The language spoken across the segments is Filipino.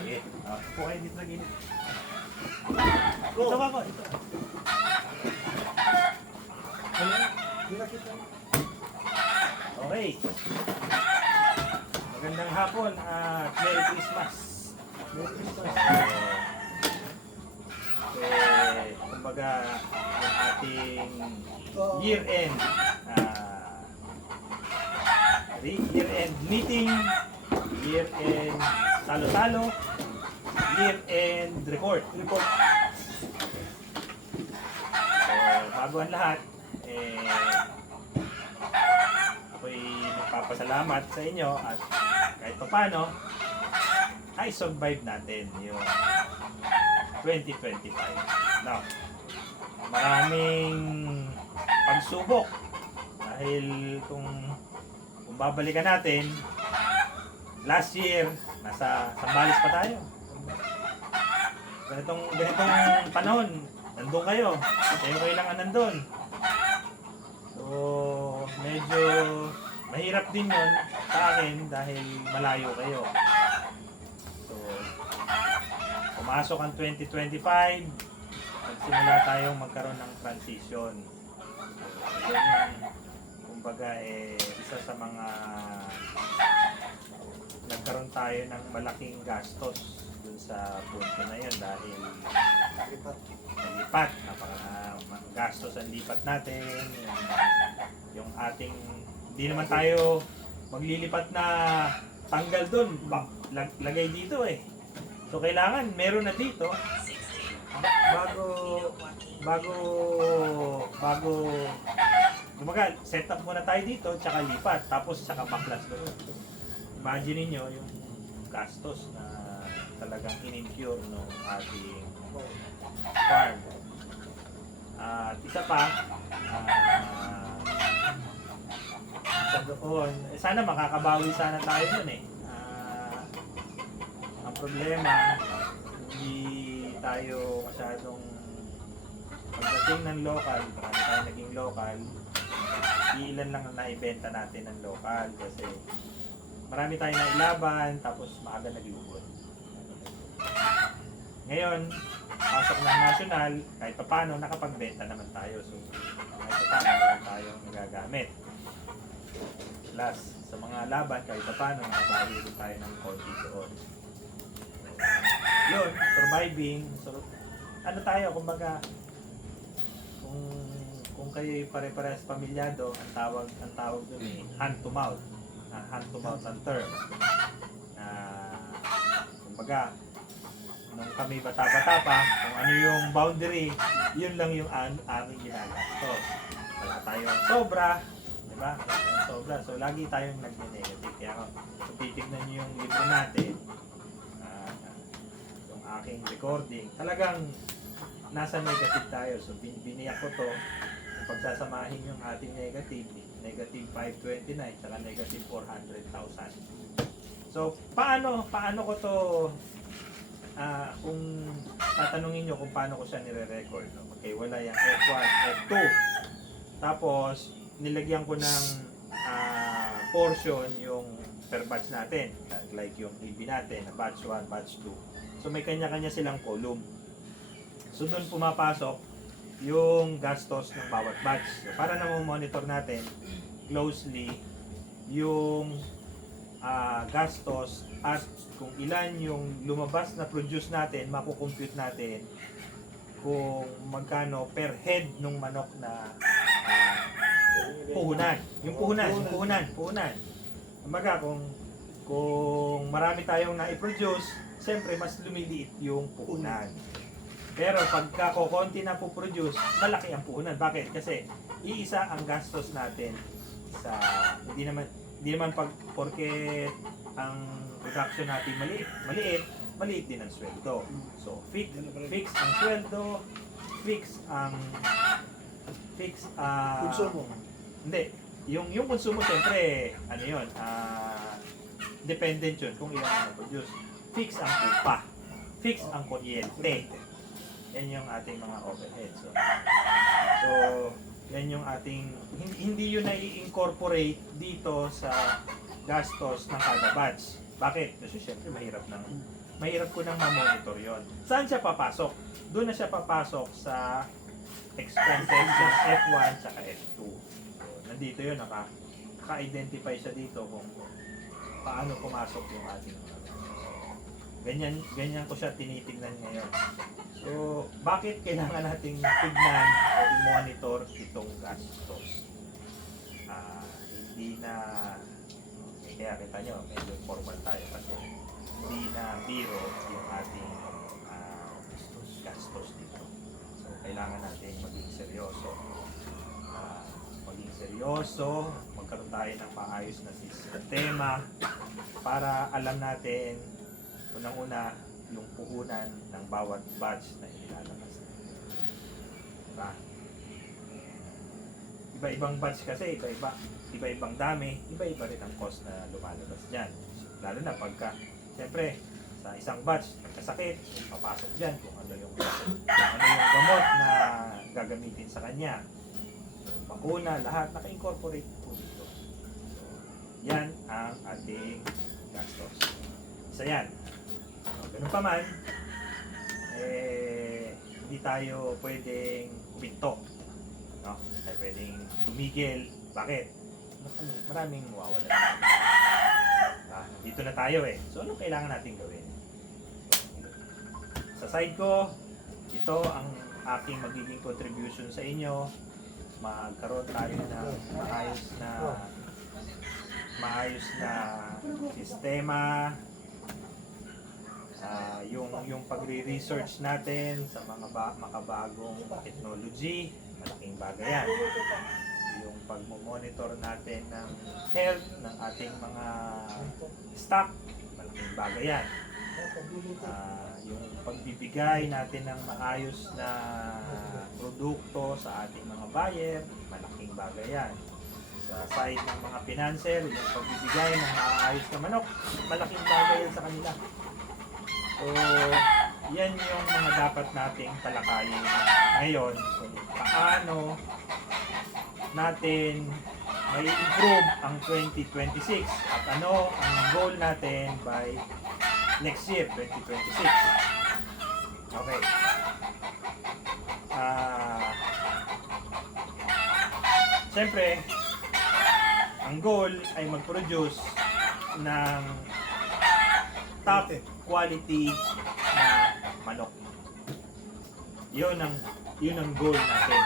Sige. Upo kayo dito sa gilid. Ito ka ko. Ito. Ano? Hindi na kita. Okay. Magandang hapon at Merry Christmas. Merry Christmas. Kumbaga, yung ating year-end year-end meeting, year-end talo-talo, year-end report. Bago ang lahat, ako'y nagpapasalamat sa inyo at kahit paano ay survive natin yung 2025. Now, maraming pagsubok dahil kung babalikan natin, last year, nasa Sambales pa tayo. Ganitong panahon, nandun kayo. Kayo lang ang nandun. So, medyo mahirap din yun sa akin dahil malayo kayo. So, pumasok ang 2025, nagsimula tayong magkaroon ng transition. So, yun yung, kumbaga, isa sa mga nagkaroon tayo ng malaking gastos dun sa punto na yun dahil naglipat, gastos ang lipat natin, yung ating, hindi naman tayo maglilipat na tanggal dun, lagay dito eh. So kailangan meron na dito bago kumbaga set up muna tayo dito tsaka lipat tapos saka baklas doon. Imagine niyo yung gastos na talagang in-incur no ating farm. At isa pa sa doon, sana makakabawi sana tayo nun eh. Ang problema, hindi tayo masyadong pagdating ng local, marami tayo naging local, ilan lang ang naibenta natin ng local kasi marami tayong nailaban tapos maaga naglubot. Ngayon, pasok ng national, kahit paano nakapagbenta naman tayo. So, kahit paano naman tayong nagagamit. Plus, sa mga laban, kahit paano nakabawi rin tayo ng konti doon. Yun, surviving. So, ano tayo, kumbaga, kung kayo pare-parehas pamilyado, ang tawag doon eh, hand to mouth ang term. Kumbaga, nung kami bata-bata pa, kung ano yung boundary, yun lang yung aming ginagastos. Wala tayong sobra, di ba? Sobra. So, lagi tayong nag-negative. Kaya kung titignan nyo yung libro natin, yung aking recording, talagang nasa negative tayo. So, biniyak ko to, kung pagsasamahin yung ating negative 529, saka negative 400,000. So, paano ko to, kung tatanungin nyo kung paano ko siya nire-record, no? Okay, wala yung F1, F2. Tapos, nilagyan ko ng portion yung per batch natin. Like yung EB natin, na batch 1, batch 2. So, may kanya-kanya silang column. So, doon pumapasok yung gastos ng bawat batch. So, para na monitor natin closely yung gastos at kung ilan yung lumabas na produce natin, makukompute natin kung magkano per head ng manok na puhunan. Yung puhunan. Kumbaga kung marami tayong na-produce, siyempre mas lumiliit yung puhunan. Pero pagka konti na po-produce, malaki ang puhunan. Bakit? Kasi iisa ang gastos natin sa hindi naman porke ang production natin maliit din ang sweldo. So fix ang sweldo, fix ang konsumo. Hindi, yung konsumo siyempre ano yun, dependent yun kung ilan ang produce. Fix ang upa, fix ang kuryente. Yan yung ating mga overhead. So yan yung ating, hindi yun na i-incorporate dito sa gastos ng kada batch. Bakit? Kasi syempre mahirap ko nang ma-monitor yon. Saan siya papasok? Doon na siya papasok sa expenses ng F1 at F2. So, nandito yun, naka-identify siya dito kung paano pumasok yung ating mga ganyan ko siya tinitingnan ngayon. So, bakit kailangan nating tignan o i-monitor itong gastos? Hindi na, kaya kita nyo, medyo formal tayo kasi hindi na biro yung ating gastos dito. So, kailangan natin maging seryoso. Magkaroon tayo ng maayos na sistema para alam natin unang-una yung puhunan ng bawat batch na ilalabas. Diba? Iba-ibang batch kasi, iba-ibang dami, iba-iba rin ang cost na lumalabas dyan. Lalo na pagka, siyempre, sa isang batch, nagkasakit, papasok dyan kung ano yung gamot na gagamitin sa kanya. So, bakuna, lahat naka-incorporate po dito. So, yan ang ating gastos. Isa yan. So, ganun pa man, hindi tayo pwedeng huminto. No? Tayo pwedeng tumigil. Bakit? Maraming mawawala. Dito na tayo eh. So, anong kailangan natin gawin? Sa side ko, ito ang aking magiging contribution sa inyo. Magkaroon tayo ng maayos na sistema. Yung pagre-research natin sa mga makabagong technology, malaking bagay yan. Yung pagmo-monitor natin ng health ng ating mga stock, malaking bagay yan. Yung pagbibigay natin ng maayos na produkto sa ating mga buyer, malaking bagay yan. Sa side ng mga financer, yung pagbibigay ng maayos na manok, malaking bagay yan sa kanila. So, yan yung mga dapat nating talakayin ngayon. So, paano natin may improve ang 2026 at ano ang goal natin by next year, 2026. Okay. Siyempre, ang goal ay mag-produce ng top quality na manok. Yun ang goal natin.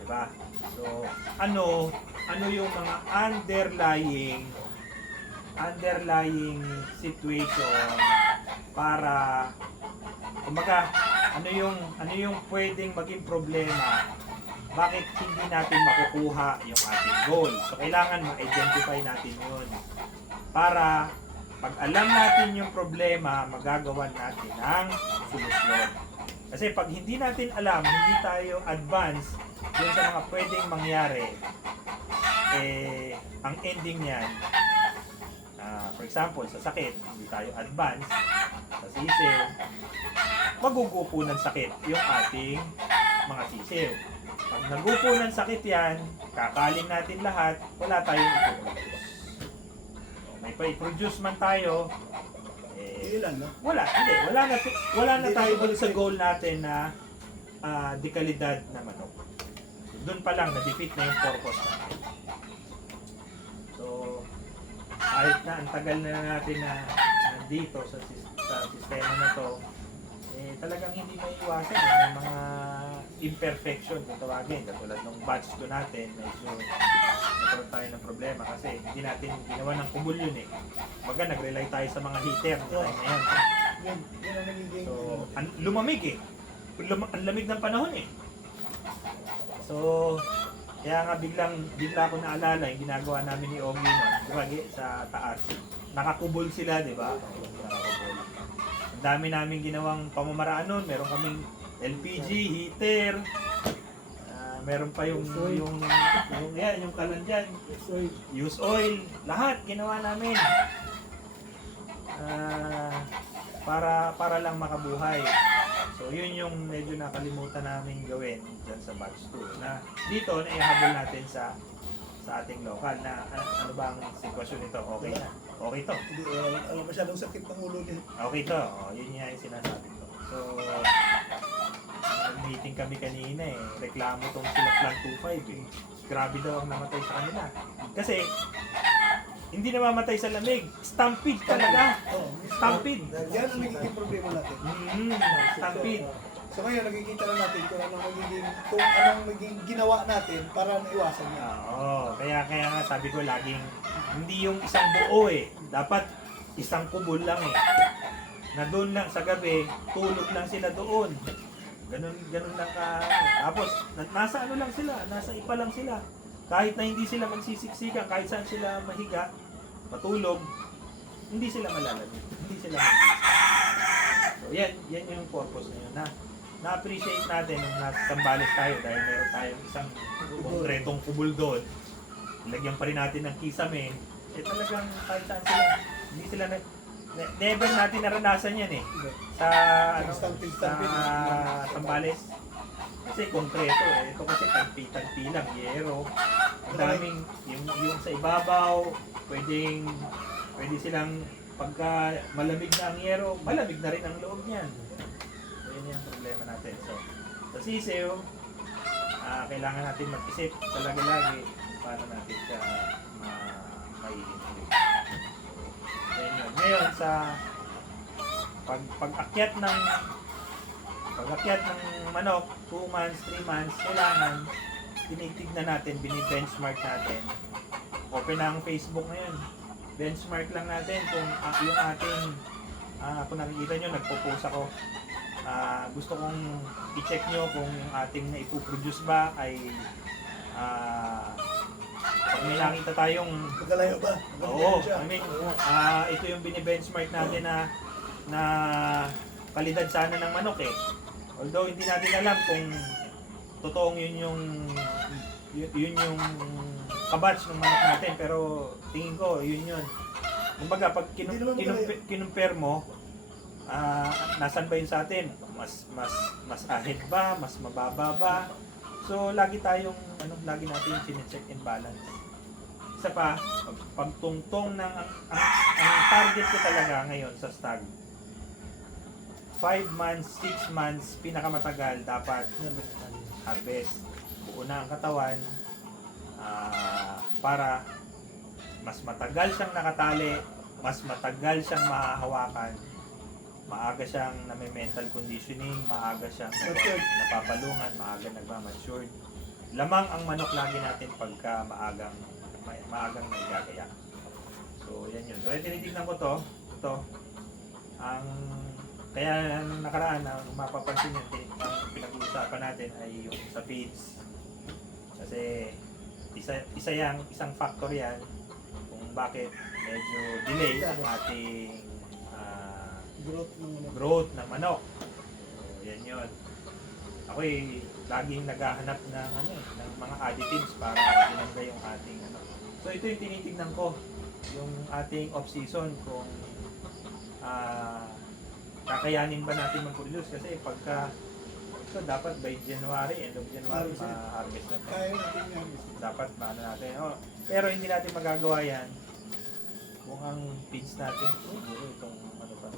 Diba? So, ano yung mga underlying situation para kumbaga ano yung pwedeng maging problema, bakit hindi natin makukuha yung ating goal. So kailangan ma-identify natin yun para pag alam natin yung problema, magagawan natin ang solusyon. Kasi pag hindi natin alam, hindi tayo advance dun sa mga pwedeng mangyari, ang ending niyan, for example, sa sakit, hindi tayo advance, sa sisiw, magugupo ng sakit yung ating mga sisiw. Pag nagupo ng sakit yan, kakaling natin lahat, wala tayong i-produce. May pa-produce man tayo, wala na tayo dun sa goal natin na dekalidad na manok. Doon pa lang, na-defeat na yung purpose natin. So, kahit na ang tagal na natin na nandito sa sistema na to, talagang hindi may iwasan. May mga imperfection kung tawagin. Katulad ng batch ko natin, medyo nagkaroon tayo ng problema kasi hindi natin ginawa ng kubul yun eh. Baga nag-rely tayo sa mga heater ng time na yan. So, lumamig eh. Ang lamig ng panahon eh. So, kaya nga bigla ko naalala yung ginagawa namin ni Ogie sa taas. Nakakubol sila, di ba? Nakakubol. Ang dami namin ginawang pamamaraan nun. Meron kaming LPG, heater, meron pa yung kalan dyan, use oil, lahat ginawa namin para lang makabuhay. So yun yung medyo nakalimutan namin gawin dyan sa batch 2 na dito naihabol natin sa ating local na ano ba ang sitwasyon nito, okay na. Okay to. Hindi, masyadong sakit ng ulo niya. Okay to. Oh, yun nga yung sinasabi ko. So, meeting kami kanina eh. Reklamo tong sila Plan 25 eh. Grabe daw ang namatay sa kanila. Kasi, hindi namamatay sa lamig. Stampede talaga. Oo. Stampede. Yan ang nagiging problema natin. Stampede. So ngayon, nakikita na natin kung anong magiging ginawa natin para maiwasan yan. Oo. Kaya nga sabi ko laging, hindi yung isang buo eh. Dapat isang kubol lang eh. Na doon lang sa gabi, tulog lang sila doon. Ganun lang ka. Tapos, nasa ano lang sila, nasa ipa lang sila. Kahit na hindi sila magsisiksikan, kahit saan sila mahiga, matulog, hindi sila malalamig. Hindi sila magsisiksikan. So, yan yung purpose na yun. Na-appreciate natin nung nasa Sambales tayo dahil meron tayong isang konkretong kubol doon. Lagyan pa rin natin ng kisame. Talagang kahit saan sila. Hindi sila never natin naranasan yan eh. Sa sa Sambales. Kasi konkreto eh. Ito kasi tagpi lang, yero. Ang daming yung sa ibabaw, pwede silang pagka malamig na ang yero, malamig na rin ang loob niyan. So yun yung problema natin. So sa sisiw, kailangan natin mag-isip talaga lagi paano natin siya maiintindihan. Ngayon sa pag-akyat ng manok, 2 months, 3 months, kailangan tinitignan natin, bini-benchmark natin. Open na ang Facebook ngayon. Benchmark lang natin kung yung ating kung nakikita nyo, nagpo-post ako. Gusto kong i-check nyo kung yung ating naipoproduce ba ay pag may nakita tayong Magalayo ba? oo, I mean, ito yung bini-benchmark natin na kalidad sana ng manok eh. Although hindi natin alam kung totoong yun yung kabatch ng manok natin, pero tingin ko yun. Kumbaga pag kinumpare mo, nasan ba yun sa atin? Mas ahead ba? Mas mababa ba? So lagi tayong lagi natin chine-check and balance. Isa pa, pagtungtong ng ang target ko talaga ngayon sa stag, 5 months, 6 months, pinakamatagal dapat harvest. Buo na ang katawan para mas matagal siyang nakatali, mas matagal siyang mahahawakan, maaga siyang mental conditioning, maaga siyang napapalungan, maaga nagmamature. Lamang ang manok lagi natin pagka maagang nagagaya. So yan yun. So tinitignan ko ito, kaya nakaraan ang mapapansin nyo, ang pinag-uusapan natin ay yung sa feeds. Kasi isang factor yan kung bakit medyo delay ang ating growth ng manok. So, yan yun. Ako'y laging naghahanap ng mga additives para ilangga yung ating So ito yung tinitignan ko, yung ating off-season kung kakayanin ba natin mag-produce kasi pagka ito dapat by January, end of January ma-harvest na ito. Kaya natin yan. Dapat maano natin. Pero hindi natin magagawa yan kung ang feeds natin siguro itong pa.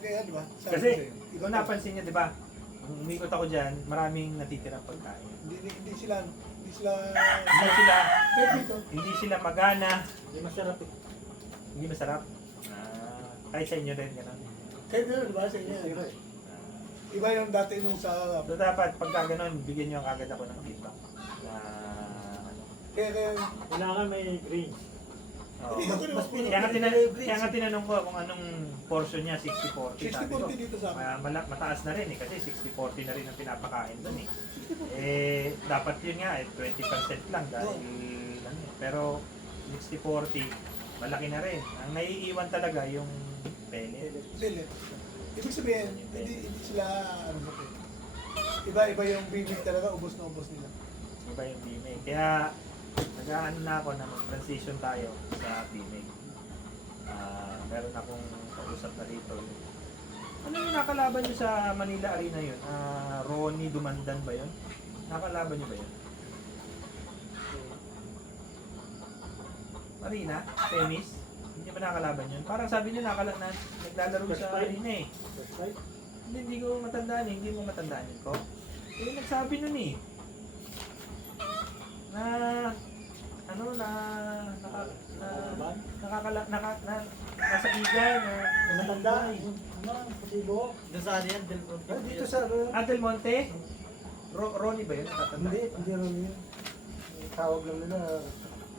Kaya di ba? Kasi kung napansin niyo, di ba? Kung umikot ako dyan, maraming natitirang pagkain. Hindi sila Hindi sila magana. Hindi masarap eh. Hindi masarap. Kahit sa inyo rin gano'n. Kaya di ba sa inyo? Iba yung dati nung sa... So dapat pagka gano'n, bigyan nyo agad ako ng feedback. Kaya Kailangan may greens. Kaya nga tinanong ko kung anong portion niya, 60-40. 60-40 dito sa akin. Mataas na rin eh, kasi 60-40 na rin ang pinapakain doon eh. Dapat yun nga 20% lang dahil pero 60-40, malaki na rin. Ang naiiwan talaga yung pellet. Ibig sabihin, hindi sila iba yung bibig talaga, ubos na ubos nila. Iba yung bimig. Kaya nag-aano na ako na mag-transition tayo sa bimig. Meron akong kausap na rito. Ano yung nakalaban nyo sa Manila Arena yun? Ronnie Dumandan ba yun? Nakalaban nyo ba yun? Arena? Tennis? Hindi ba nakakalaban yun? Parang sabi niyo naglalaro sa arena eh. First fight. Hindi ko matandaan eh. Hindi mo matandaan yun ko. Eh, nagsabi nun eh. Na, ano, Laban. nasa igay na, Matanda. Ano, pasibo. Doon sa ano yan, Del Monte. Dito sa Del Monte? Ronnie ba yun? Natatanda? hindi rin yun. Tawag lang nila,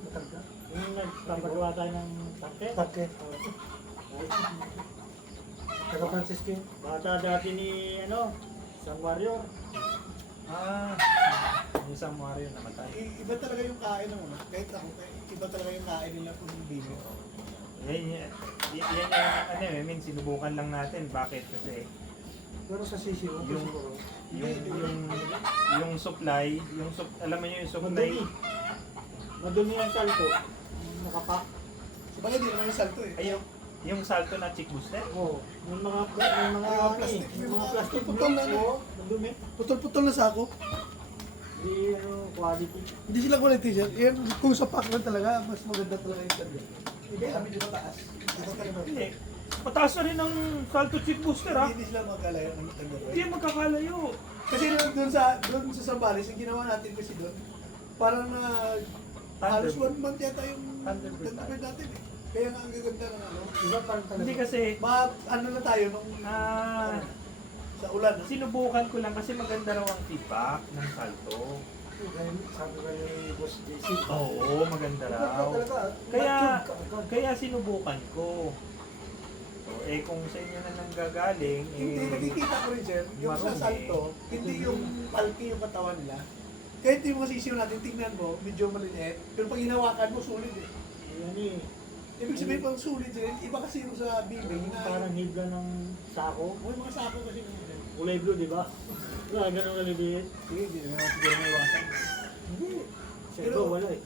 matanda. Yung nagpapagawa tayo ng tangke. Take. Taga Francisco yun. Bata dati ni, ano, isang warrior. Yung isang Mario namatay. Iba talaga yung kain ng ano. Kahit ako, iba talaga yung kain nila kung hindi mo. Yan yung, ano eh, sinubukan lang natin. Bakit? Kasi Pero sa sisi mo, yung supply, alam mo niyo yung supply, Madumi. Madumi ang salto. Nakapak. Sabagay, di naman yung salto eh. ay yung salto na chick booster. Oo. May mga plastic, may mga plastic putol na, blocks. Oo, madumi. Putol-putol na sako. Hindi, ano, quality. Hindi sila quality sir. Yan, kung sa pack lang talaga, mas maganda talaga yung sarga. Hindi, kami di mataas. Hindi. Mataas na rin ang salto chick booster ha. Hindi sila magkalayo ng tagdaro. Hindi magkakalayo. Kasi doon sa Zambales, yung ginawa natin kasi doon, parang halos 1 month yata yung Thunderbird Thunderbird natin eh. Kaya nga ang gaganda ng ano. Iba parang talaga. Hindi kasi, Ano na tayo nung sa ulan. No? sinubukan ko lang kasi maganda raw ang feedback ng salto. Sabi ko ni Boss JC. Oo, maganda raw. Kaya sinubukan ko. So, eh kung sa inyo na nanggagaling, Hindi, nakikita ko rin sir, yung sa marumi. salto, hindi yung palki yung katawan nila. Kahit yung mga sisiyo natin, tingnan mo, medyo maliliit. Pero pag hinawakan mo, sulit eh. Yan eh. Ibig sabihin pang sulit din, iba kasi yung sa bibig. Parang hibla ng sako. May mga sako kasi. Kulay blue, di ba? Wala, ganun kaliliit. Sige, hindi naman siguro may iwasan. Hindi. Sa Pero- iba, wala eh.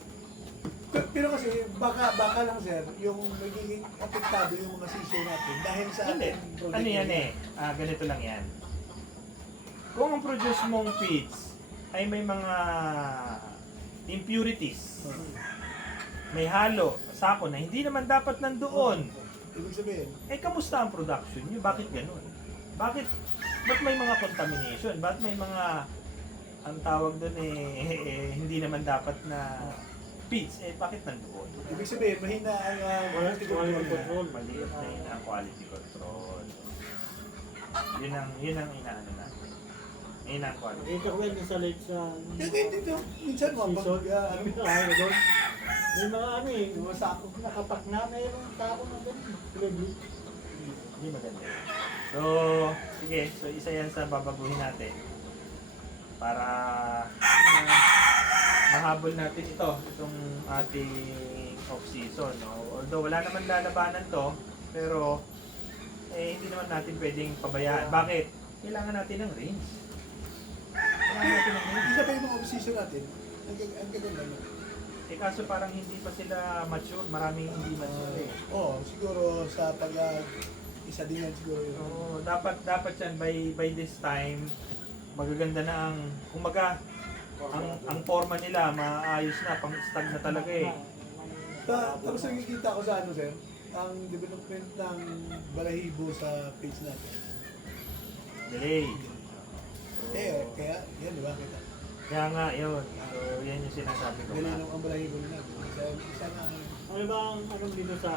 Pero kasi, baka lang sir, yung magiging apektado yung mga sisiyo natin dahil sa Hindi. ating project. Ano yan eh? Ganito lang yan. Kung ang produce mong feeds ay may mga impurities, may halo, sako na hindi naman dapat nandoon, Ibig sabihin, eh kamusta ang production nyo? Bakit ganun? Ba't may mga contamination? Ba't may mga, ang tawag doon hindi naman dapat na feeds? Eh bakit nandoon? ibig sabihin, mahina ang quality Quality control. control. Maliit na yun ang quality control. Yun ang inaano natin. Yun ang quality. Nakita ko yan sa late sa Hindi, dito. Minsan mo, pag season. Ay, doon. May mga ano eh, yung mga sako. nakapak na, mayroong sako na ganun. Kulay blue. Hindi maganda yun. So, sige. So, isa yan sa babaguhin natin. Para mahabol natin itong ating off-season. No? Although wala naman lalabanan to, pero hindi naman natin pwedeng pabayaan. Bakit? Kailangan natin ng range. Kailangan natin ng range. Isa pa yung mga obsession natin. Ang gaganda mo. Eh kaso parang hindi pa sila mature. Maraming hindi mature eh. Oo, siguro sa isa din yan siguro yun. So, dapat yan by this time magaganda na ang kumaga ang forma nila maayos na, pang stag na talaga eh. Tapos nakikita ko sa ano sir, ang development ng balahibo sa page natin. Delay. Kaya, yan di ba? Kita. Kaya nga yun. So yan yung sinasabi ko. Galing lang ang balahibo nila. Isa na, Ano ba ang anong dito sa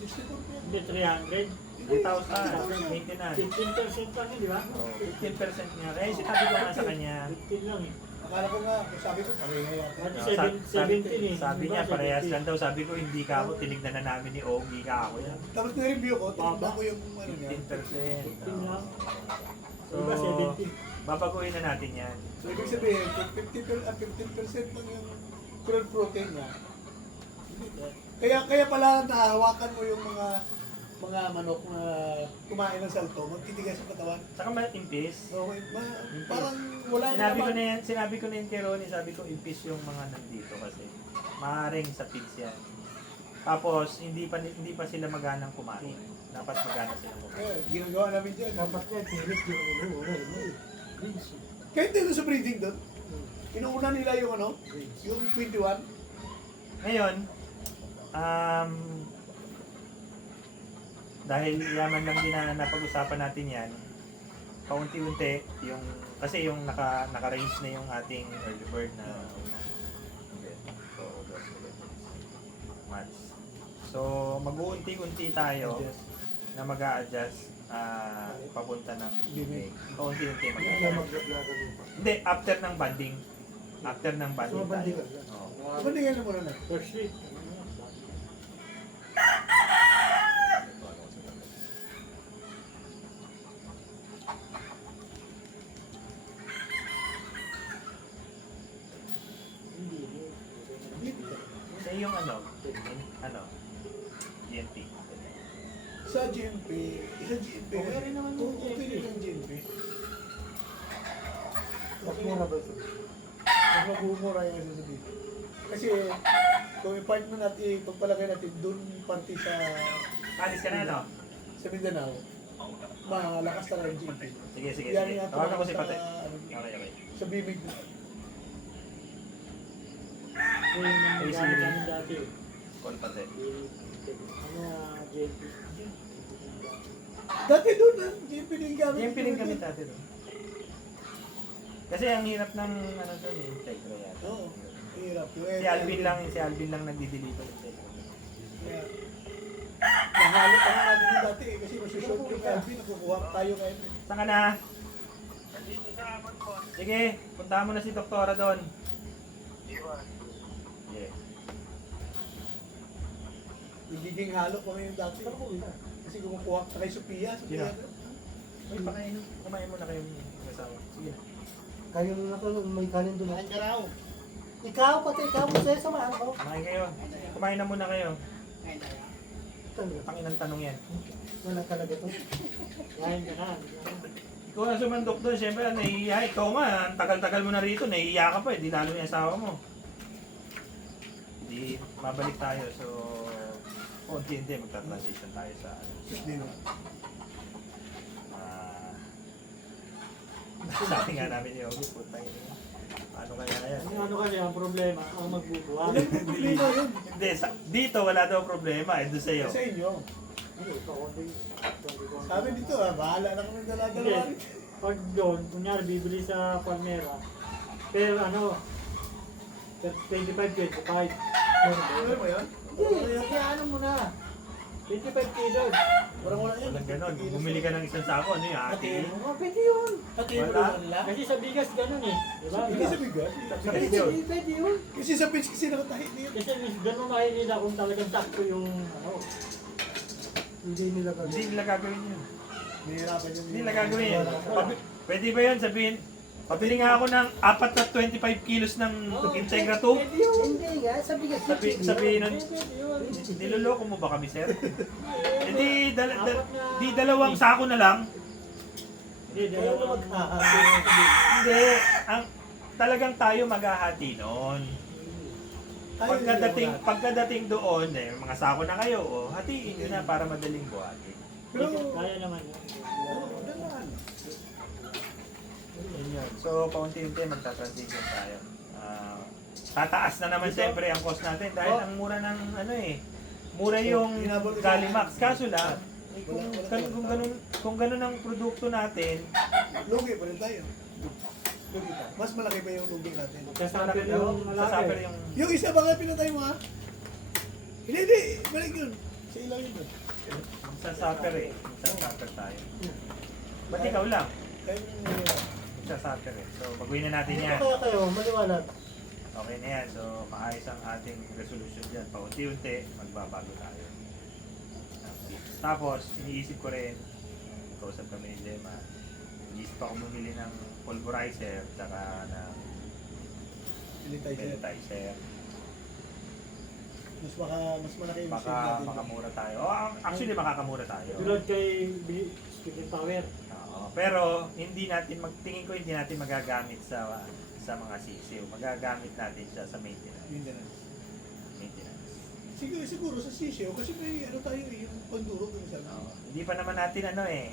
64 po yan. hindi 300? 3,000 maintenance. 15% lang yun, di ba? So, 15% niya. Kaya sinabi ko nga sa kanya, 15 lang eh. Akala ko nga, sabi ko pareha yata. Ano, sabi 17 eh. sabi Di ba, niya parehas 17? lang daw. Sabi ko hindi ka ako, tinignan na namin ni Ogie ka ako yan. Tapos na-review ko, tinignan ko yung ano niya. 15%. 15 lang. So, Di ba 17? babaguhin na natin yan. So, ibig sabihin, kung 15% lang yung crude protein niya. Kaya pala nahawakan mo yung mga manok na kumain ng salto, magtitigas sa katawan. Saka matimpis. Okay, parang wala Sinabi ko na yun kay Ronnie, sabi ko impis yung mga nandito kasi maaaring sa pigs yan. Tapos hindi pa sila maganang kumain. Dapat magana sila kumain. ginagawa namin dyan. Dapat yan, pilit yung ulo. Kahit dito sa breeding doon, inuuna nila yung yung 21. Ngayon, dahil yaman lang din na napag-usapan natin yan, paunti-unti, yung, kasi yung naka-range na yung ating early bird na okay. So, months. So, mag-uunti-unti tayo na mag-a-adjust papunta ng Bibig. paunti-unti Hindi na mag-a-adjust. mag-vlog dito. Hindi, after ng banding. After ng banding So, banding tayo. ka. Oo. Bandingan na muna na. First week. Sa yung ano, GNP. Sa GMP, Okay rin naman yung okay GMP. rin ang GMP. Mas mura ba ito? Mas magmumura yung sasabihin. Kasi kung i-part mo natin, pagpalagay natin dun panti sa Alis ka na, no? sa Mindanao, malakas talaga yung GMP. Sige, sige, Yan sige. yung Tawagan ko si sa, Pate. ano, Okay, okay. sa bibig. Kung yung Ay, gamit sige. namin dati. Call Pate. Ano, JP. Dati doon, GMP din gamit. GNP rin kami dati doon. Kasi ang hirap ng ano doon eh, Integra yata. Oo, hirap. Si Alvin lang nagdi-deliver ng Integra. Yeah. Nahalo pa nga natin yung dati eh, kasi masushoot yung Alvin, nakukuha tayo kayo. Saan ka na? Sige, puntahan mo na si Doktora doon. Yeah. Nagiging halo pa ngayon dati. Kasi kumukuha ka kay Sophia. Sino? Uy, pakain. Kumain mo na kayong kasama. Sige. Kayo na to, may kanin doon. Kain ka raw. Ikaw, pati ikaw, sa'yo samahan ko. Kumain kayo. Kumain na muna kayo. Tangin ng tanong yan. Wala talaga to. Kain ka na. Ikaw na sumandok doon, siyempre nahihiya. Ikaw nga, ang tagal-tagal mo na rito, nahihiya ka pa eh. Di lalo yung asawa mo. Di, mabalik tayo. So, konti-unti magta-transition tayo sa Hindi mo. sabi nga namin yung Yogi, putang ina. Ano kaya yan? Ano kasi ang problema? Ang magbubuhat. Walang problema yun. Hindi, dito wala daw problema, eh doon sa'yo. Sa inyo. Hindi, kaunti. Sabi dito bahala na kami dala-dala. Hindi. Pag doon, kunyari bibili sa Palmera, pero ano, 25, 25. Ano mo yun? Hindi, kaya ano mo na. 25 kilos. Parang wala yan. Walang ganon. Bumili ka ng isang sako, ano yung ate? Oh, pwede yun. Pati mo Wala. naman nila. Kasi sa bigas ganun eh. Diba? Hindi sa bigas. Sa Pwede, yun. pwede yun. Kasi sa pitch kasi nakatahi niya. Kasi ganun mahal nila kung talagang sakto yung ano. Hindi nila Hindi nila gagawin yun. Nahihirapan yun. Hindi nila gagawin yun. Pwede ba yun sabihin? Pabili nga ako ng 4 na 25 kilos ng Integra 2. Pwede yun. Hindi nga, sa bigas. Sabihin nun, Pwede yun. niloloko mo ba kami, sir? Hindi, Apat di dalawang sako na lang. Hindi, dalawang Hindi, ang talagang tayo maghahati noon. Pagkadating doon, eh, mga sako na kayo, oh, hatiin nyo na para madaling buhatin. Pero, Kaya naman yun. dalaan. Yun yun. So, paunti-unti magta-transition tayo. Tataas na naman siyempre ang cost natin dahil ang mura ng ano eh. Mura yung Galimax. Kaso lang, eh, kung ganun ang produkto natin, Lugi pa rin tayo. Lugi pa. Mas malaki pa yung lugi natin. Sasabi yung sasaper malaki. yung Yung isa ba nga pinatay mo ha? Hindi. Balik yun. Sa ilaw yun doon. sasaper eh. Sasaper tayo. Ba't ikaw lang? Kaya yung Sasaper eh. So, baguhin na natin yan. Kaya kayo, maliwanag. Okay na yan. So, maayos ang ating resolution dyan. Paunti-unti, magbabago tayo. Tapos, iniisip ko rin, kausap kami ni Gemma, iniisip ako bumili ng pulverizer, tsaka ng pelletizer. mas malaki yung machine Baka natin. makamura tayo. Actually, makakamura tayo. Tulad kay Speaking Power. Oo, pero hindi natin tingin ko hindi natin magagamit sa mga sisiw. Magagamit natin siya sa maintenance. Maintenance. Siguro sa sisyo, kasi may ano tayo yung panduro kung saan. Oo. Hindi pa naman natin ano eh.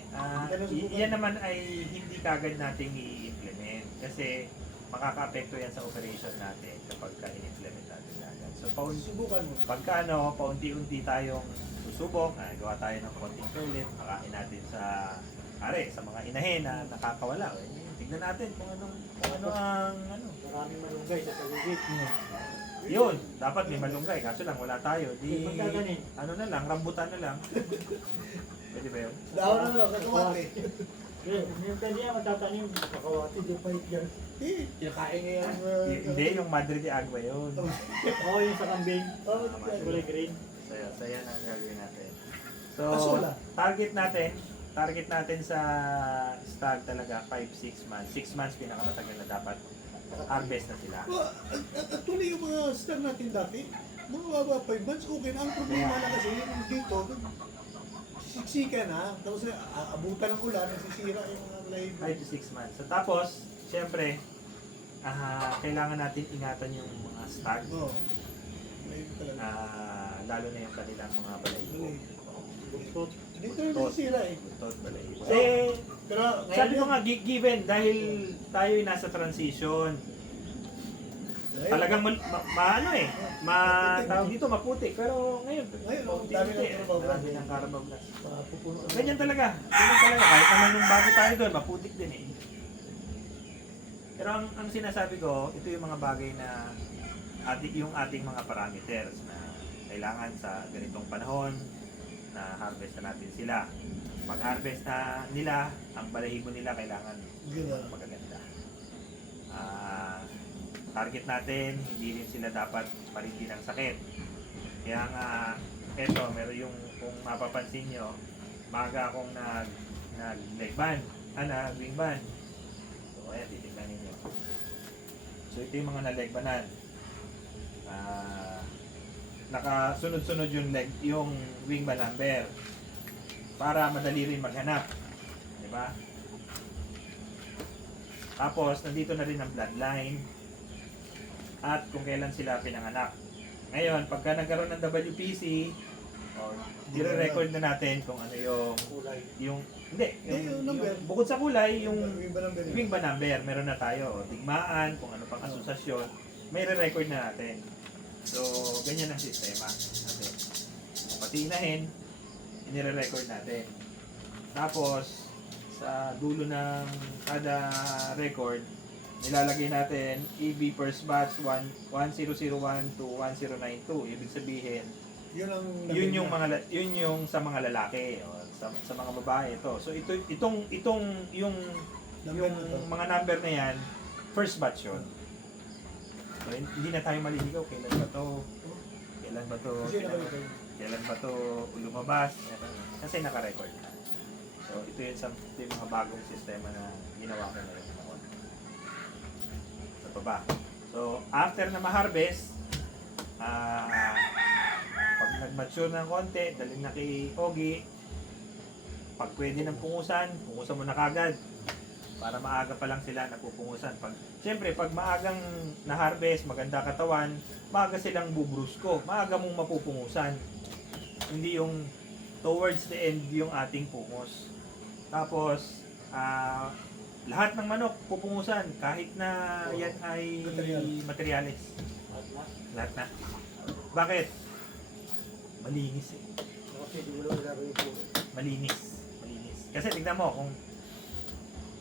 Yan naman ay hindi kagad nating i-implement kasi makaka-apekto yan sa operation natin kapag ka-implement natin agad. So Subukan mo. pagka paunti-unti tayong susubok, gawa tayo ng konting pellet, makain natin sa mga inahin na nakakawala. Tignan natin kung ano ang Maraming malunggay sa paligid. yun, dapat may malunggay, kaso lang wala tayo. Di, Pagkaganin. ano na lang, rambutan na lang. Pwede ba yun? Dahon na lang, kakawate. Yung kanya matatanim. Kakawate, di pa yan. Eh, kinakain niya yung... Hindi, yung Madre de Agua yun. Oo, yung sa kambing. Oh, Kulay green. So yan ang gagawin natin. So, Asula. target natin sa stag talaga 5-6 months. 6 months pinakamatagal na dapat harvest na sila. Well, actually, yung mga stand natin dati, mga 5 months, okay na. Ang problema na kasi, yung dito, siksika na. Tapos abutan ng ulan, nasisira yung mga live. 5 to 6 months. So tapos, syempre, kailangan natin ingatan yung mga stag. Oo. Live talaga. Lalo na yung kanilang mga balahibo. Buktot. Dito yung nasisira eh. Butot, balahibo. So, pero Sabi ko nga, given, dahil tayo ay nasa transition, talagang tawag dito, maputi. Pero ngayon, dami ng Carabao Blast. Dami ng Carabao Blast. Pupuno. Ganyan talaga. Kahit naman nung bago tayo doon, maputik din eh. Pero ang sinasabi ko, ito yung mga bagay na yung ating mga parameters na kailangan sa ganitong panahon na harvest na natin sila. Mag-harvest na nila, ang balahibo nila kailangan magaganda. Target natin, hindi rin sila dapat marindi ng sakit. Kaya nga, eto, meron yung, kung mapapansin nyo, maga akong nag-leg band, nag-wing band. So, ayan, titignan ninyo. So, ito yung mga na-leg bandan. Nakasunod-sunod yung wing band number para madali rin maghanap. Diba? Tapos, nandito na rin ang bloodline at kung kailan sila pinanganak. Ngayon, pagka nagkaroon ng WPC, dire-record na natin kung ano bukod sa kulay, yung wing band number, meron na tayo. Digmaan, kung ano pang asosasyon, may re-record na natin. So, ganyan ang sistema natin. Pati inahin, inire-record natin. Tapos, sa dulo ng kada record, nilalagay natin EB first batch 1001 to 1092. Ibig sabihin, yun yung sa mga lalaki o sa mga babae ito. So yung mga number na yan, first batch yun. So, hindi na tayo maliligaw kailan ba to lumabas kasi naka-record na. So ito yung mga bagong sistema na ginawa ko ngayon. Sa baba. So after na ma-harvest, pag nag-mature ng konti, dalhin na kay Ogie. Pag pwede ng pungusan mo na kagad. Para maaga pa lang sila napupungusan. Siyempre, pag maagang na-harvest, maganda katawan, maaga silang bubrusko. Maaga mong mapupungusan. Hindi yung towards the end yung ating pungos. Tapos, lahat ng manok pupungusan kahit na yan ay materyales. Lahat na. Bakit? Malinis eh. Malinis. Kasi tignan mo, kung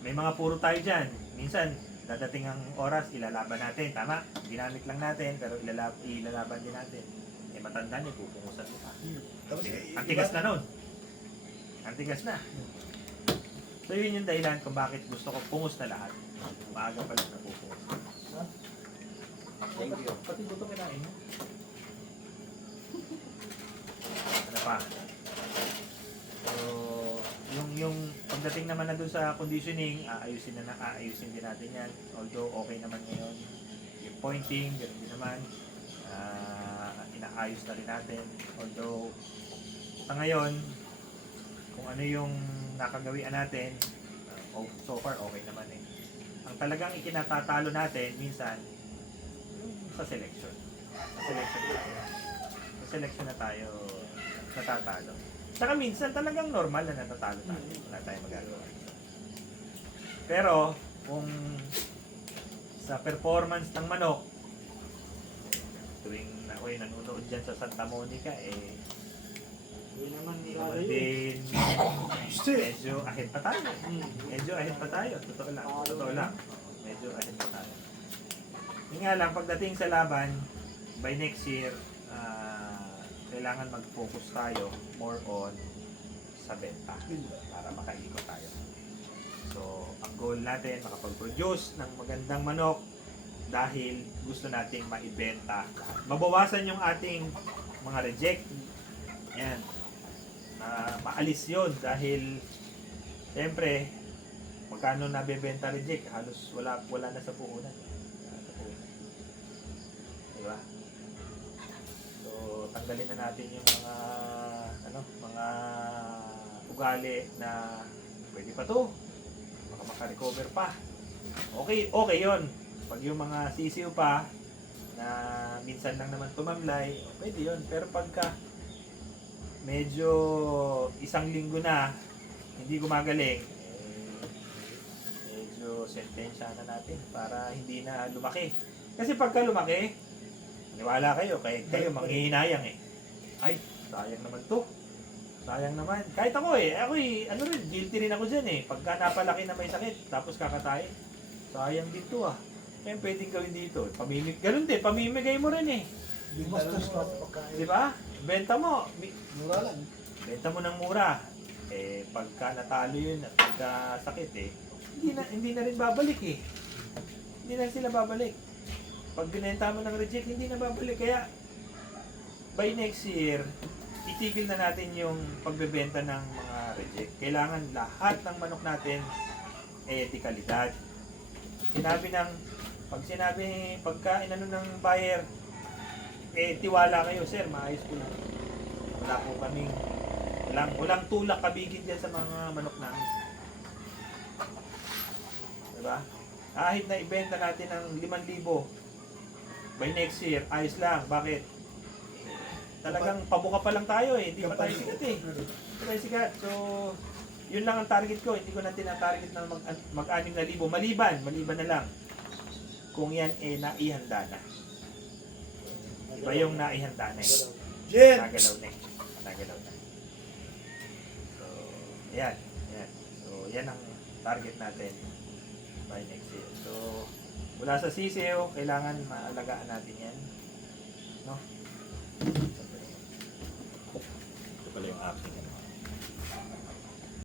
may mga puro tayo dyan, minsan dadating ang oras, ilalaban natin. Tama, ginamit lang natin, pero ilalaban din natin. Eh matanda niyo, pupungusan mo pa. Ang tigas na nun. Ang tigas na. So yun yung dahilan kung bakit gusto ko pungus na lahat. Maaga pa lang napupungus. Thank you. Pati buto kinain mo. Ano pa? So, yung pagdating naman na dun sa conditioning, aayusin din natin yan. Although okay naman ngayon. Yung pointing, ganoon din naman. Inaayos na rin natin. Although, sa ngayon, kung ano yung nakagawian natin, so far okay naman eh. Ang talagang ikinatatalo natin, minsan, sa selection. Sa selection na tayo natatalo. Saka minsan talagang normal na natatalo tayo. Wala tayong magagawa. Pero, kung sa performance ng manok, tuwing ako'y nanonood dyan sa Santa Monica, Hindi naman Hindi nilalayo. naman din Still. medyo ahead pa tayo. Medyo ahead pa tayo. Totoo lang. Totoo lang. Medyo ahead pa tayo. Yung nga lang, pagdating sa laban, by next year, kailangan mag-focus tayo more on sa benta para makaikot tayo. So, ang goal natin, makapag-produce ng magandang manok dahil gusto nating maibenta. Mabawasan yung ating mga reject. Yan. Maalis yon dahil siyempre, magkano nabebenta reject, halos wala na sa puhunan. Diba? So, tanggalin na natin yung mga ugali na pwede pa to. Baka makarecover pa. Okay yon. Pag yung mga sisiw pa na minsan lang naman tumamlay, pwede yon. Pero pagka medyo isang linggo na hindi gumagaling, medyo sentensya na natin para hindi na lumaki. Kasi pagka lumaki, niwala kayo manghihinayang eh. Ay, sayang naman to. Sayang naman. Kahit ako guilty rin ako dyan eh. Pagka napalaki na may sakit, tapos kakatayin, sayang din to ah. Kaya pwedeng gawin dito. Ganun din, pamimigay mo rin eh. Gumastos ka sa pagkain. Di ba? Benta mo. Mura lang. Benta mo ng mura. Eh, pagka natalo yun at pagka sakit eh, hindi na rin babalik eh. Hindi na sila babalik. Pag binenta mo ng reject, hindi na babalik. Kaya, by next year, itigil na natin yung pagbebenta ng mga reject. Kailangan lahat ng manok natin dekalidad. Pagka inano ng buyer, tiwala kayo, sir, maayos ko lang. Wala po kaming, walang tulak kabigin dyan sa mga manok namin. Diba? Kahit na ibenta natin ng 5,000, by next year, ayos lang. Bakit? Talagang pabuka pa lang tayo eh. Hindi pa tayo sikat eh. Hindi pa tayo sikat. So, yun lang ang target ko. Hindi ko na tinatarget na mag-6,000. Maliban na lang. Kung yan naihanda na. Iba yung naihanda na eh. Jen! Nagalaw na eh. Nagalaw na. So, yan. So, yan ang target natin by next year. So, mula sa sisiyo, kailangan maalagaan natin yan. No? Ito pala yung aking